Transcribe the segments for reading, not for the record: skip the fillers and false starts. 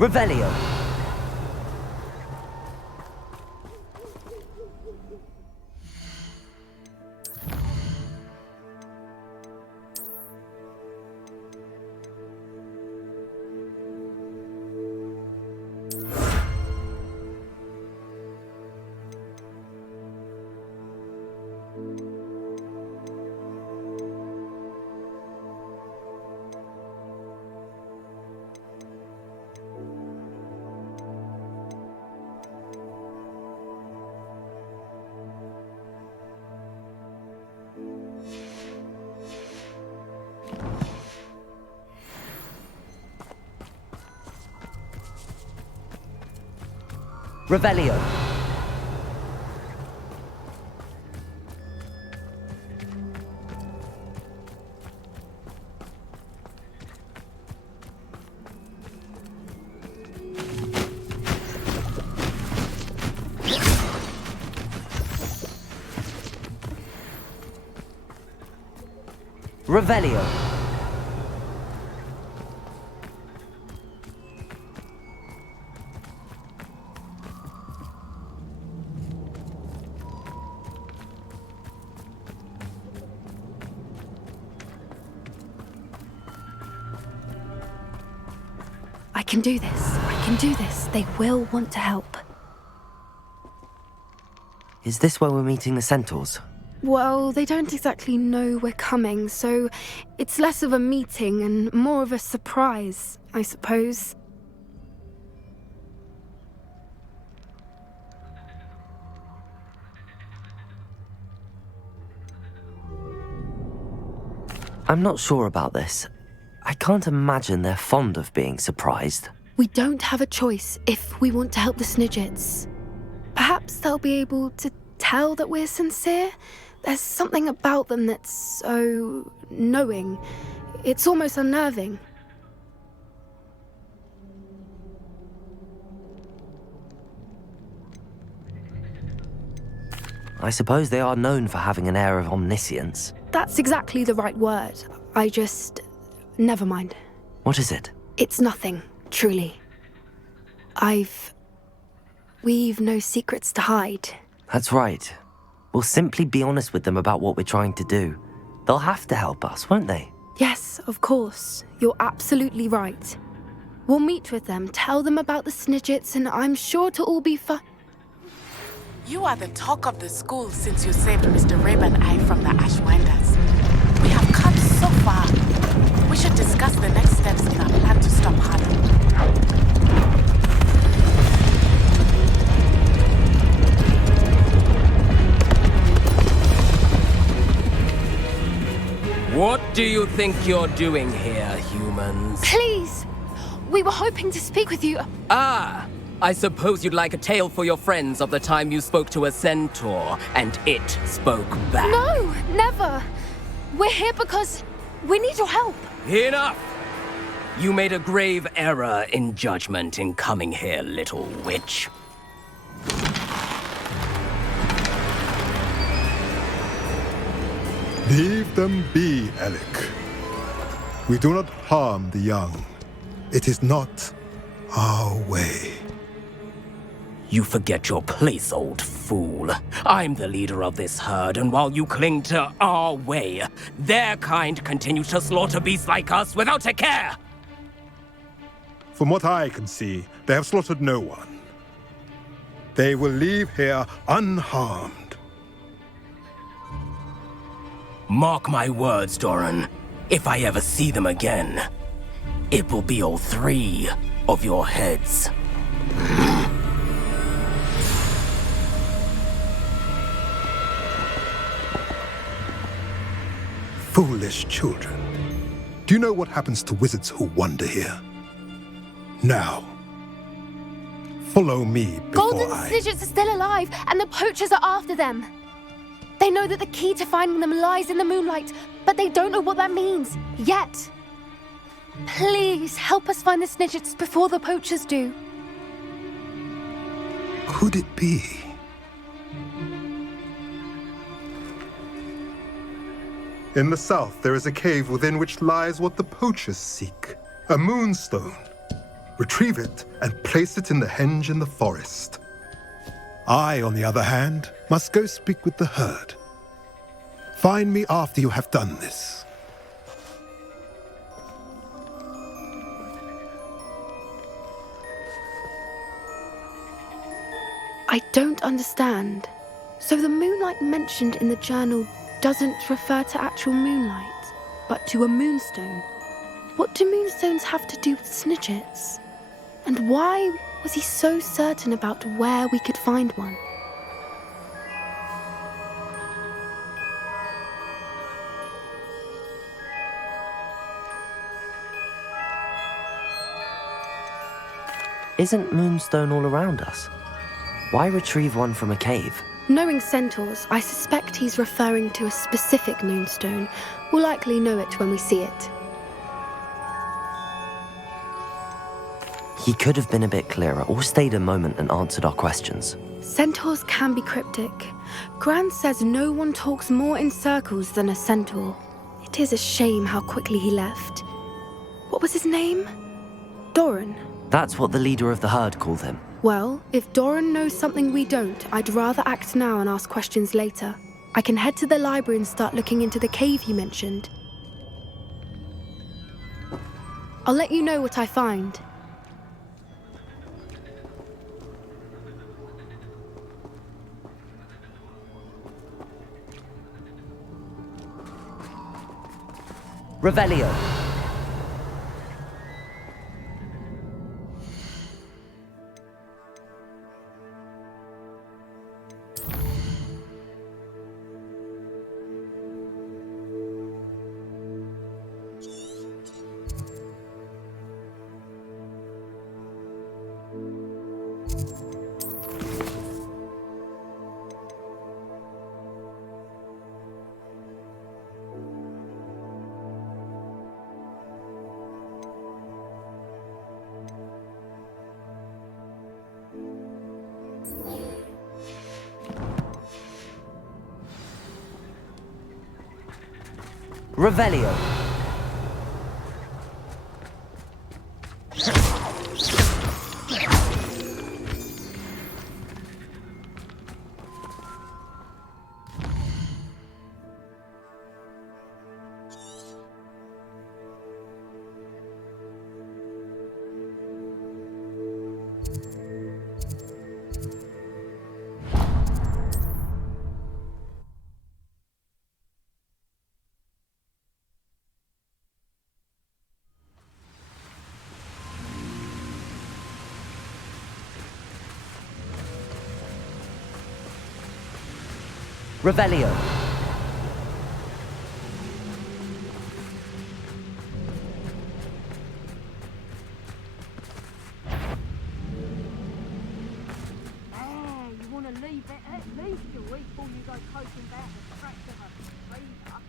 Revelio. Revelio. Revelio. I can do this. I can do this. They will want to help. Is this where we're meeting the centaurs? Well, they don't exactly know we're coming, so it's less of a meeting and more of a surprise, I suppose. I'm not sure about this. I can't imagine they're fond of being surprised. We don't have a choice if we want to help the Snidgets. Perhaps they'll be able to tell that we're sincere. There's something about them that's so knowing. It's almost unnerving. I suppose they are known for having an air of omniscience. That's exactly the right word. Never mind. What is it? It's nothing, truly. We've no secrets to hide. That's right. We'll simply be honest with them about what we're trying to do. They'll have to help us, won't they? Yes, of course. You're absolutely right. We'll meet with them, tell them about the Snidgets, and I'm sure it'll all be fun. You are the talk of the school since you saved Mr. Rabe and I from the Ashwinders. We have come so far. We should discuss the next steps in our plan to stop Harlem. What do you think you're doing here, humans? Please! We were hoping to speak with you. Ah! I suppose you'd like a tale for your friends of the time you spoke to a centaur, and it spoke back. No, never! We're here because we need your help. Enough! You made a grave error in judgment in coming here, little witch. Leave them be, Alec. We do not harm the young. It is not our way. You forget your place, old fool. I'm the leader of this herd, and while you cling to our way, their kind continue to slaughter beasts like us without a care! From what I can see, they have slaughtered no one. They will leave here unharmed. Mark my words, Doran. If I ever see them again, it will be all 3 of your heads. Foolish children. Do you know what happens to wizards who wander here? Now, follow me before Golden Snidgets are still alive, and the poachers are after them. They know that the key to finding them lies in the moonlight, but they don't know what that means, yet. Please, help us find the Snidgets before the poachers do. Could it be? In the south, there is a cave within which lies what the poachers seek. A moonstone. Retrieve it and place it in the henge in the forest. I, on the other hand, must go speak with the herd. Find me after you have done this. I don't understand. So the moonlight mentioned in the journal doesn't refer to actual moonlight, but to a moonstone. What do moonstones have to do with snitchets? And why was he so certain about where we could find one? Isn't moonstone all around us? Why retrieve one from a cave? Knowing centaurs, I suspect he's referring to a specific moonstone. We'll likely know it when we see it. He could have been a bit clearer or stayed a moment and answered our questions. Centaurs can be cryptic. Gran says no one talks more in circles than a centaur. It is a shame how quickly he left. What was his name? Doran. That's what the leader of the herd called him. Well, if Doran knows something we don't, I'd rather act now and ask questions later. I can head to the library and start looking into the cave you mentioned. I'll let you know what I find. Revelio. Revelio. Revelio. You want to leave it at least a week before you go coasting back the tracks of a fever.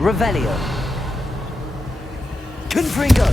Revelio. Confringo.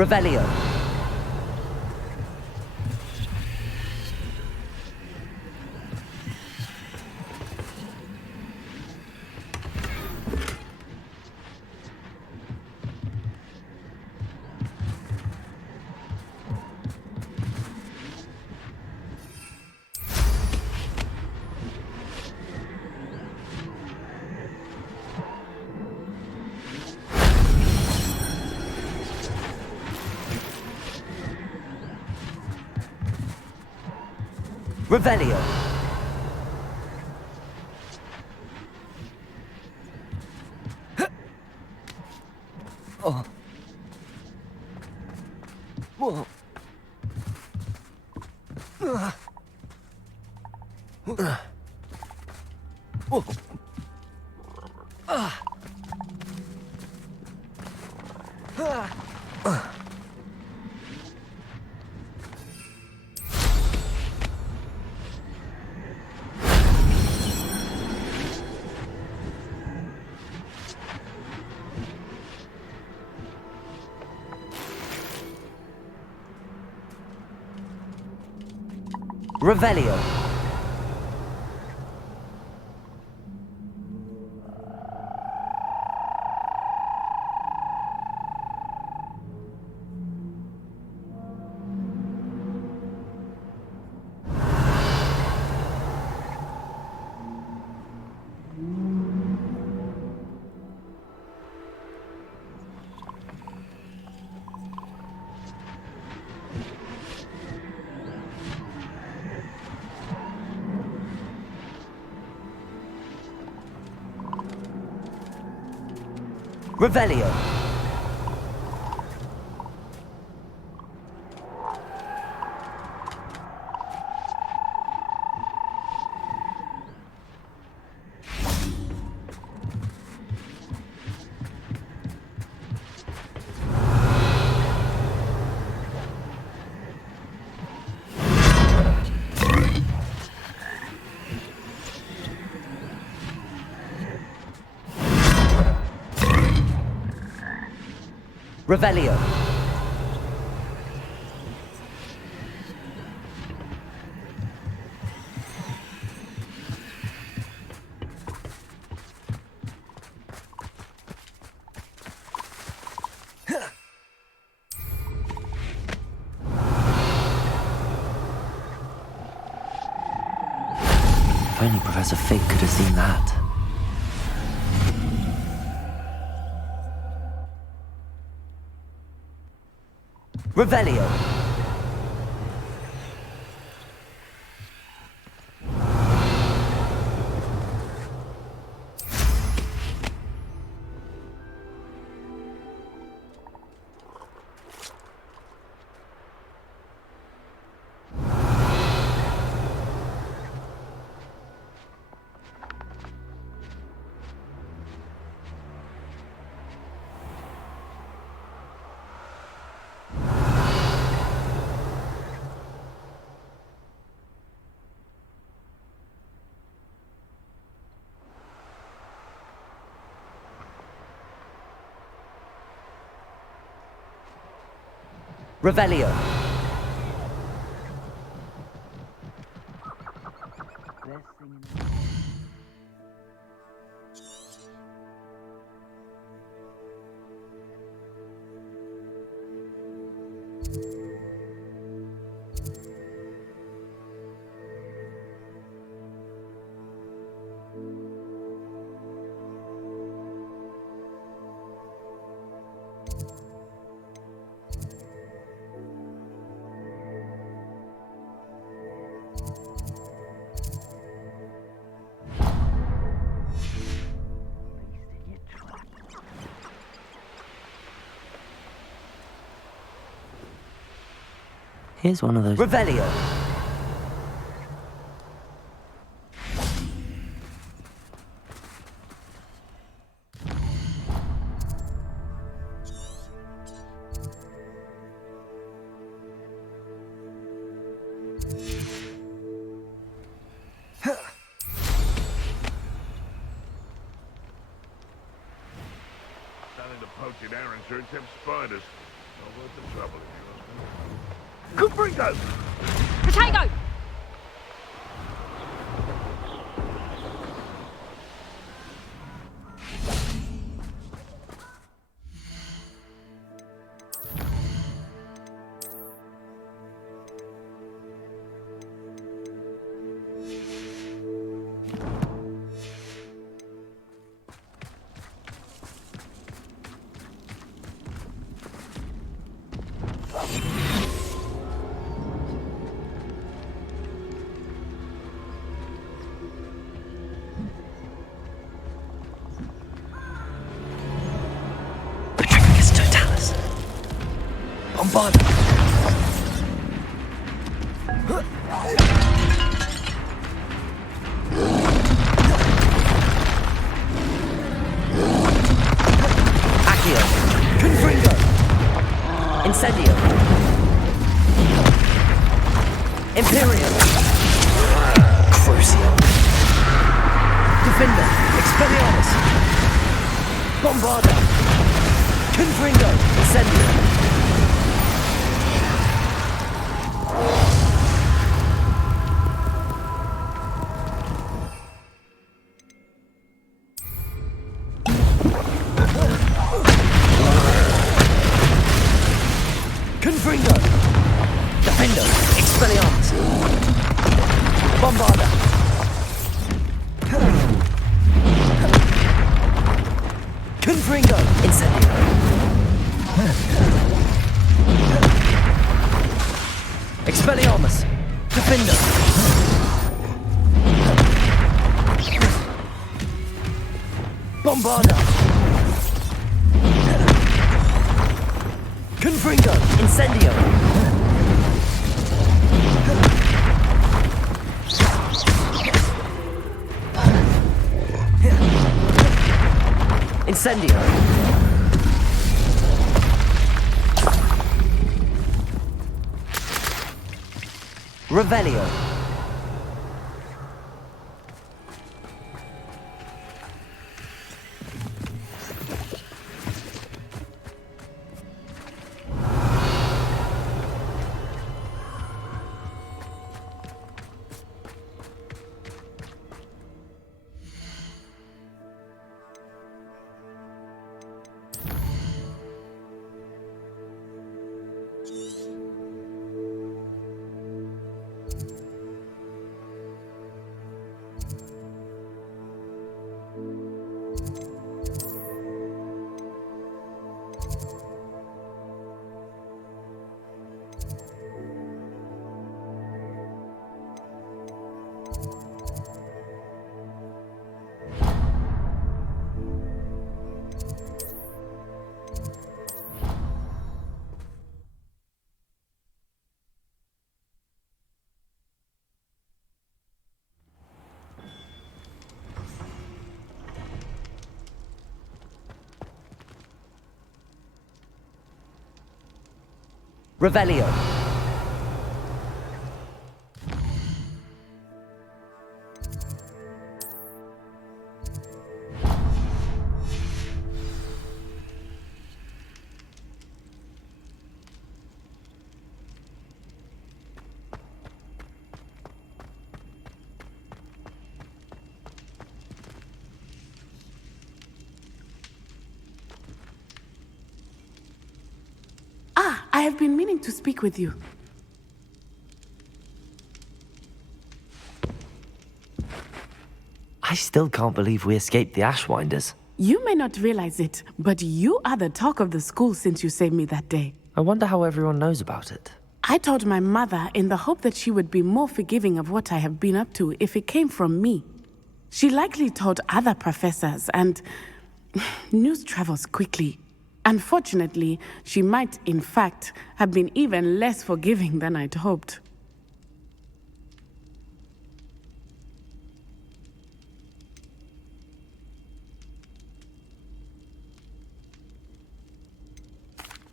Revelio. Revelio. Oh. Whoa. Whoa. Revelio. Revelio. Revelio. If only Professor Fig could have seen that. Revelio. Revelio. Here's one of those. Revelio. Starting to poach in our insurance have spiders. Not worth the trouble if you ask me. Cuprico! Potato! Bombarda! Accio! Confringo! Incendio! Imperium! Crucio! Defender! Expelliarmus! Bombarda! Confringo! Incendio! Confringo! Defender! Expelliarmus! Bombarda! Confringo! Incendio! Expelliarmus! Defender! Bombarda! Confringo! Incendio! Incendio! Revelio! Revelio! I have been meaning to speak with you. I still can't believe we escaped the Ashwinders. You may not realize it, but you are the talk of the school since you saved me that day. I wonder how everyone knows about it. I told my mother in the hope that she would be more forgiving of what I have been up to if it came from me. She likely told other professors, and news travels quickly. Unfortunately, she might, in fact, have been even less forgiving than I'd hoped.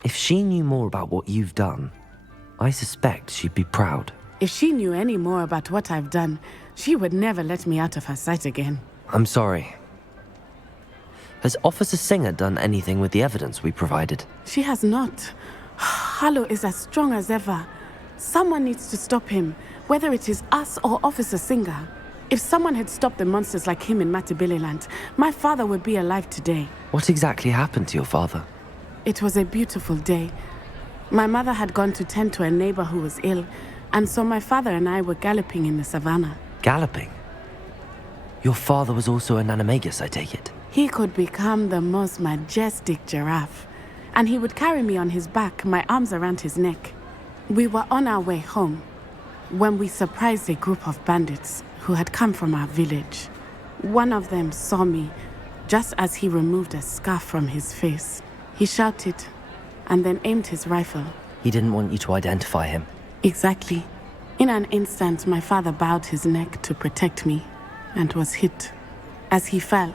If she knew more about what you've done, I suspect she'd be proud. If she knew any more about what I've done, she would never let me out of her sight again. I'm sorry. Has Officer Singer done anything with the evidence we provided? She has not. Harlow is as strong as ever. Someone needs to stop him, whether it is us or Officer Singer. If someone had stopped the monsters like him in Matabeleland, my father would be alive today. What exactly happened to your father? It was a beautiful day. My mother had gone to tend to a neighbor who was ill, and so my father and I were galloping in the savannah. Galloping? Your father was also an animagus, I take it? He could become the most majestic giraffe, and he would carry me on his back, my arms around his neck. We were on our way home when we surprised a group of bandits who had come from our village. One of them saw me just as he removed a scarf from his face. He shouted and then aimed his rifle. He didn't want you to identify him. Exactly. In an instant, my father bowed his neck to protect me and was hit. As he fell,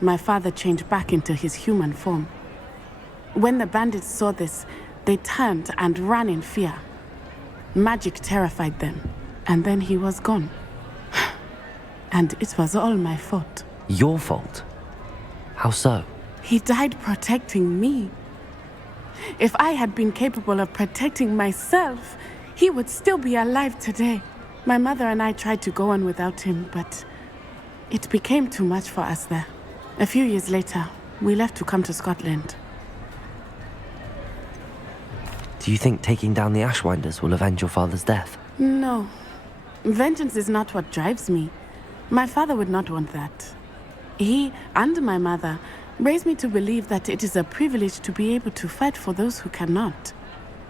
my father changed back into his human form. When the bandits saw this, they turned and ran in fear. Magic terrified them, and then he was gone. And it was all my fault. Your fault? How so? He died protecting me. If I had been capable of protecting myself, he would still be alive today. My mother and I tried to go on without him, but it became too much for us there. A few years later, we left to come to Scotland. Do you think taking down the Ashwinders will avenge your father's death? No. Vengeance is not what drives me. My father would not want that. He and my mother raised me to believe that it is a privilege to be able to fight for those who cannot.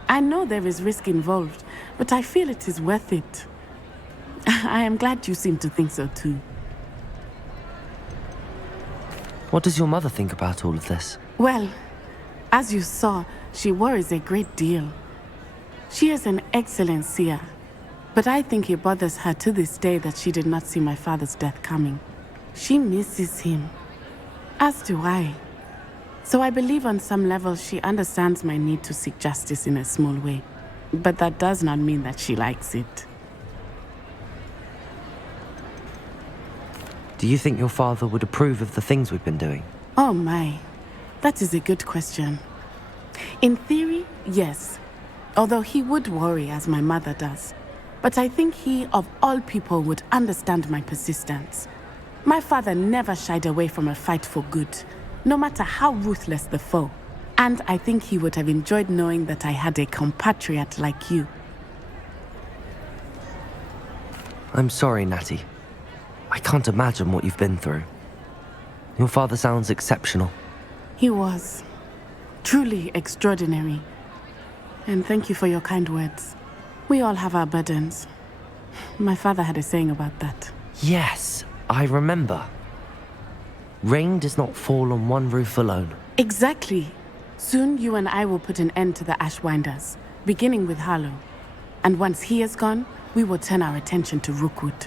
I know there is risk involved, but I feel it is worth it. I am glad you seem to think so too. What does your mother think about all of this? Well, as you saw, she worries a great deal. She is an excellent seer, but I think it bothers her to this day that she did not see my father's death coming. She misses him, as do I. So I believe on some level she understands my need to seek justice in a small way. But that does not mean that she likes it. Do you think your father would approve of the things we've been doing? Oh my, that is a good question. In theory, yes. Although he would worry as my mother does. But I think he, of all people, would understand my persistence. My father never shied away from a fight for good, no matter how ruthless the foe. And I think he would have enjoyed knowing that I had a compatriot like you. I'm sorry, Natty. I can't imagine what you've been through. Your father sounds exceptional. He was. Truly extraordinary. And thank you for your kind words. We all have our burdens. My father had a saying about that. Yes, I remember. Rain does not fall on one roof alone. Exactly. Soon you and I will put an end to the Ashwinders, beginning with Harlow. And once he is gone, we will turn our attention to Rookwood.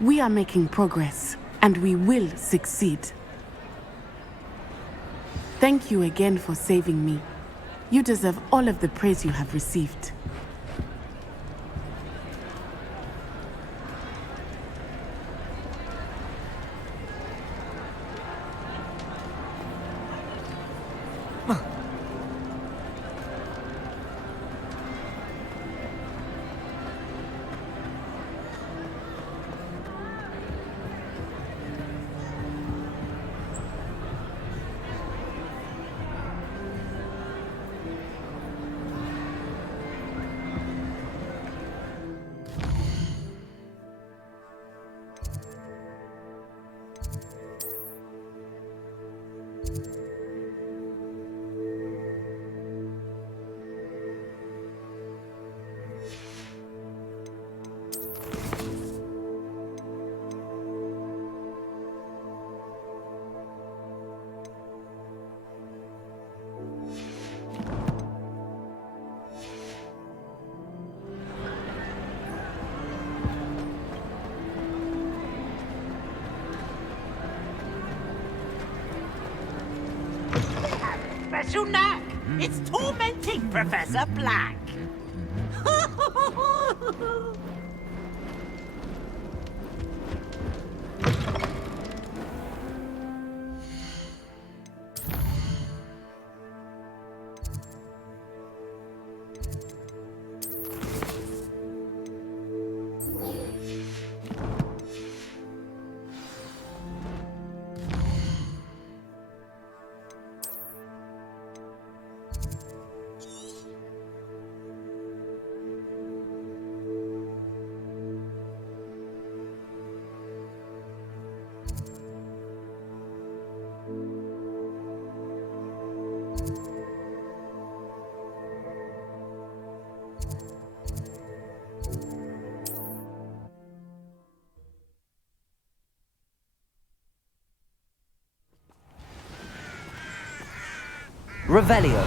We are making progress, and we will succeed. Thank you again for saving me. You deserve all of the praise you have received. Special knack! It's tormenting Professor Black! Revelio.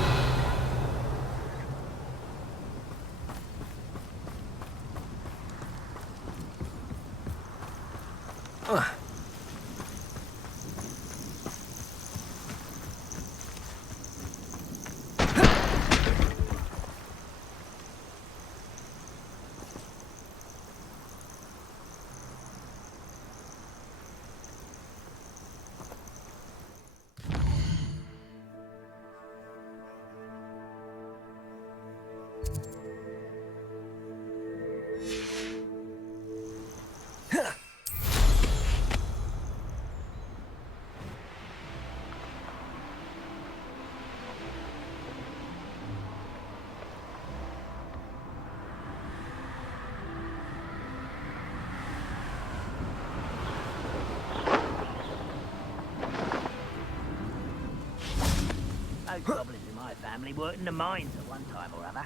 Those goblins in my family worked in the mines at one time or other.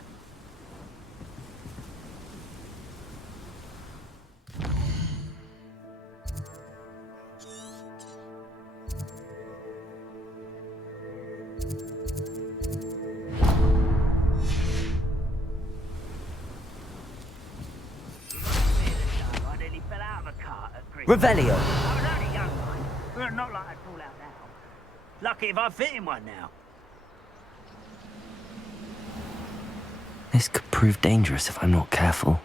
I nearly fell out of a cart at Christmas. Revelio. I was only a young one, but not like I'd fall out now. Lucky if I fit in one now. This could prove dangerous if I'm not careful.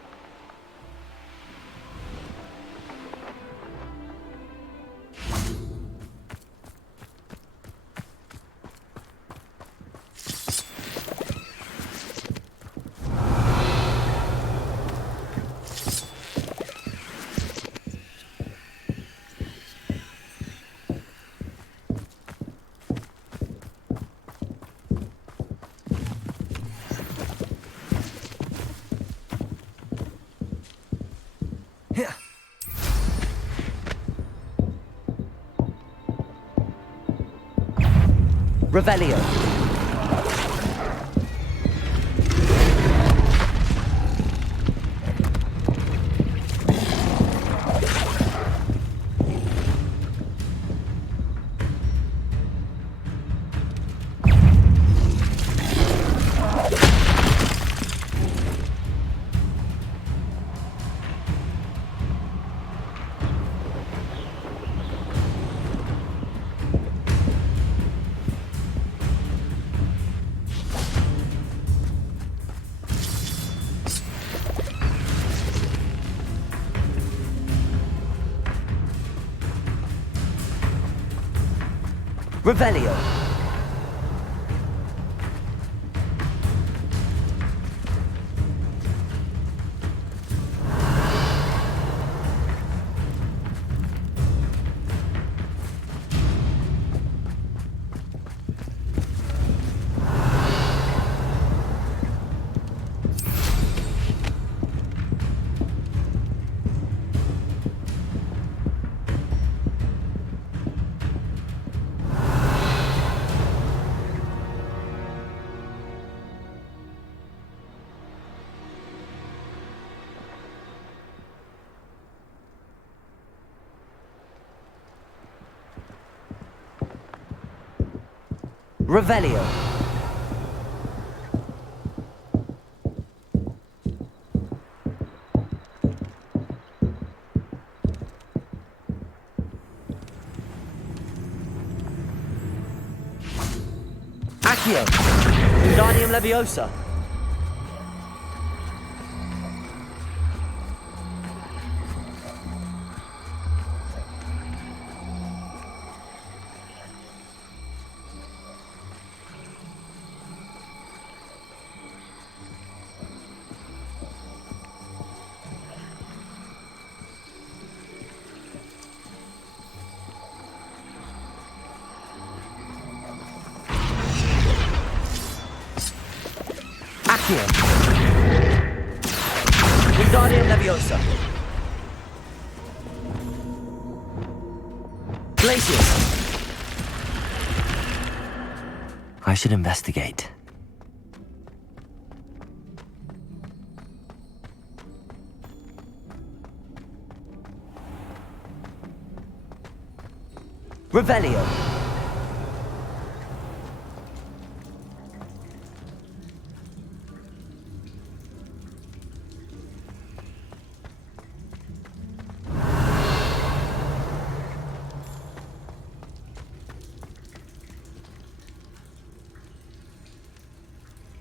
Revelio. Revelio. Revelio. Accio. Wingardium Leviosa. Accio. Wingardium Leviosa. Glacius. I should investigate. Revelio.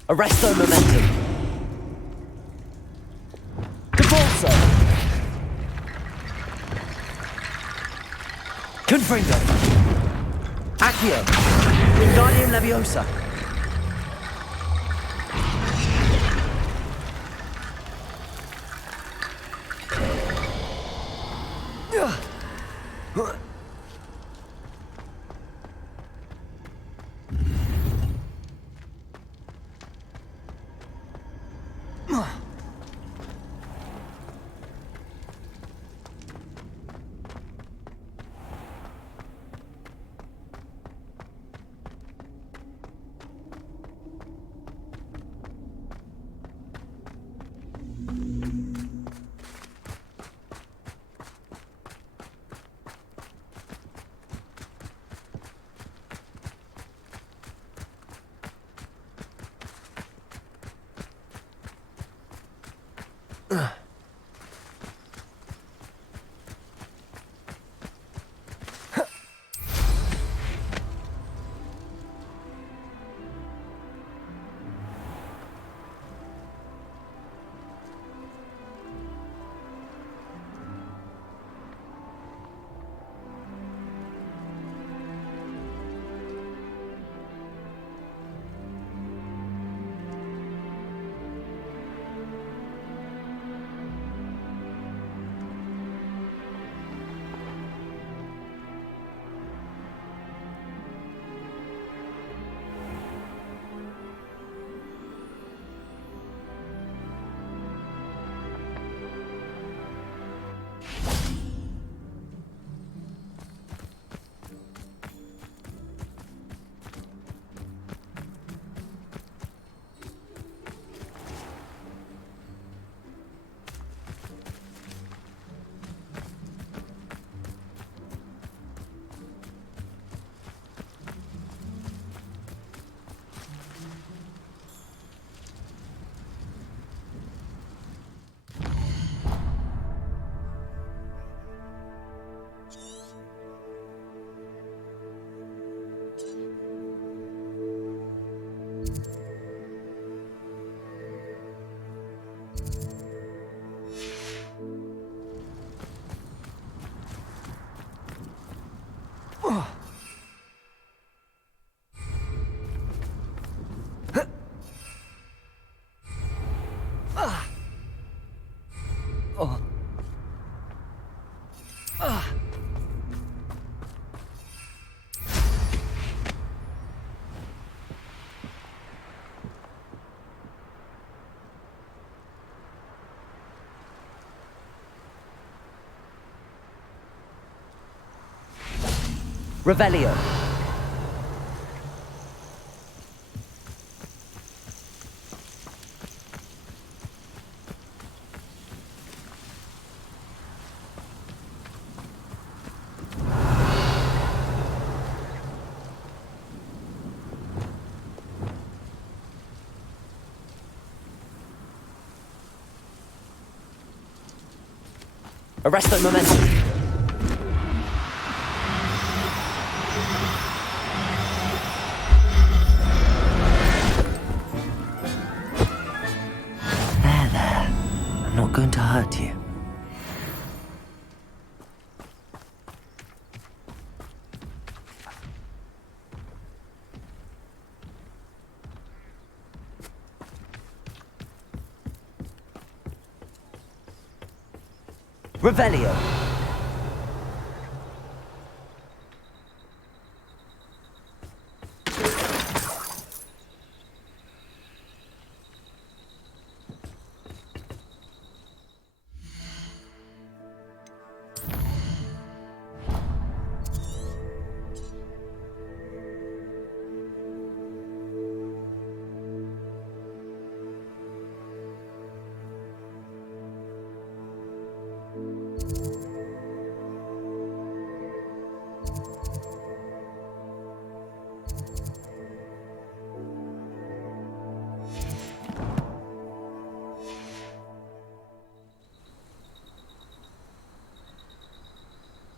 Arresto momentum. Devolso. Confringo. Accio. Wingardium Leviosa. Revelio. Arresto momentum. There. I'm not going to hurt you. Revelio.